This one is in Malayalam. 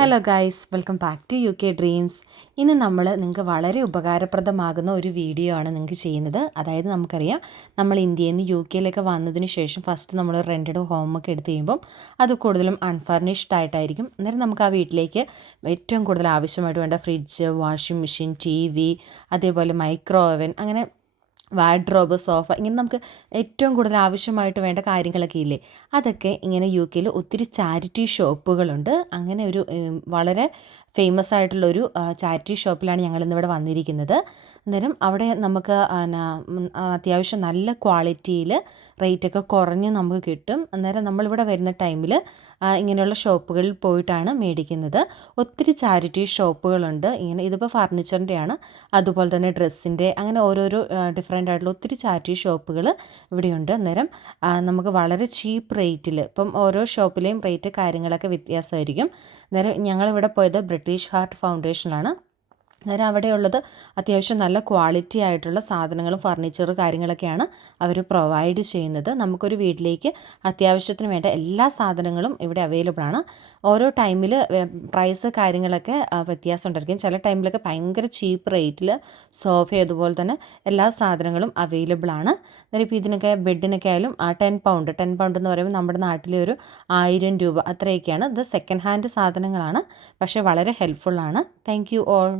Hello guys, welcome back to U K dreams. ഇന്ന് നമ്മൾ നിങ്ങൾക്ക് വളരെ ഉപകാരപ്രദമാകുന്ന ഒരു വീഡിയോ ആണ് നിങ്ങൾക്ക് ചെയ്യുന്നത്. അതായത് നമുക്കറിയാം, നമ്മൾ ഇന്ത്യയിൽ നിന്ന് യു കെയിലൊക്കെ വന്നതിന് ശേഷം ഫസ്റ്റ് നമ്മൾ റെൻറ്റഡ് ഹോമൊക്കെ എടുത്ത് കഴിയുമ്പം അത് കൂടുതലും അൺഫർണിഷ്ഡ് ആയിട്ടായിരിക്കും. അന്നേരം നമുക്ക് ആ വീട്ടിലേക്ക് ഏറ്റവും കൂടുതൽ ആവശ്യമായിട്ട് വേണ്ട ഫ്രിഡ്ജ്, വാഷിംഗ് മെഷീൻ, TV, അതേപോലെ മൈക്രോ ഓവൻ, അങ്ങനെ വാർഡ്രോബ്, സോഫ, ഇങ്ങനെ നമുക്ക് ഏറ്റവും കൂടുതൽ ആവശ്യമായിട്ട് വേണ്ട കാര്യങ്ങളൊക്കെ ഇല്ലേ, അതൊക്കെ ഇങ്ങനെ യു കെയിൽ ഒത്തിരി ചാരിറ്റി ഷോപ്പുകളുണ്ട്. അങ്ങനെ ഒരു വളരെ ഫേമസ് ആയിട്ടുള്ളൊരു ചാരിറ്റി ഷോപ്പിലാണ് ഞങ്ങളിന്നിവിടെ വന്നിരിക്കുന്നത്. അന്നേരം അവിടെ നമുക്ക് അത്യാവശ്യം നല്ല ക്വാളിറ്റിയിൽ റേറ്റൊക്കെ കുറഞ്ഞ് നമുക്ക് കിട്ടും. അന്നേരം നമ്മളിവിടെ വരുന്ന ടൈമിൽ ഇങ്ങനെയുള്ള ഷോപ്പുകളിൽ പോയിട്ടാണ് മേടിക്കുന്നത്. ഒത്തിരി ചാരിറ്റി ഷോപ്പുകളുണ്ട്. ഇങ്ങനെ ഇതിപ്പോൾ ഫർണിച്ചറിൻ്റെയാണ്, അതുപോലെ തന്നെ ഡ്രസ്സിൻ്റെ, അങ്ങനെ ഓരോരോ ഡിഫറെൻ്റ് ആയിട്ടുള്ള ഒത്തിരി ചാരിറ്റി ഷോപ്പുകൾ ഇവിടെയുണ്ട്. അന്നേരം നമുക്ക് വളരെ ചീപ്പ് റേറ്റിൽ, ഇപ്പം ഓരോ ഷോപ്പിലെയും റേറ്റ് കാര്യങ്ങളൊക്കെ വ്യത്യാസമായിരിക്കും. അന്നേരം ഞങ്ങളിവിടെ പോയത് ബ്രിട്ടീഷ് ഹാർട്ട് ഫൗണ്ടേഷനിലാണ്. അന്നേരം അവിടെയുള്ളത് അത്യാവശ്യം നല്ല ക്വാളിറ്റി ആയിട്ടുള്ള സാധനങ്ങളും ഫർണിച്ചർ കാര്യങ്ങളൊക്കെയാണ് അവർ പ്രൊവൈഡ് ചെയ്യുന്നത്. നമുക്കൊരു വീട്ടിലേക്ക് അത്യാവശ്യത്തിന് വേണ്ട എല്ലാ സാധനങ്ങളും ഇവിടെ അവൈലബിൾ ആണ്. ഓരോ ടൈമിൽ പ്രൈസ് കാര്യങ്ങളൊക്കെ വ്യത്യാസം ഉണ്ടായിരിക്കും. ചില ടൈമിലൊക്കെ ഭയങ്കര ചീപ്പ് റേറ്റിൽ സോഫ, അതുപോലെ തന്നെ എല്ലാ സാധനങ്ങളും അവൈലബിൾ ആണ്. അന്നേരം ഇപ്പോൾ ഇതിനൊക്കെ ബെഡിനൊക്കെ ആയാലും £10 എന്ന് പറയുമ്പോൾ നമ്മുടെ നാട്ടിലെ ഒരു ₹1000 അത്രയൊക്കെയാണ്. ഇത് സെക്കൻഡ് ഹാൻഡ് സാധനങ്ങളാണ്, പക്ഷേ വളരെ ഹെൽപ്ഫുള്ളാണ്. Thank you all.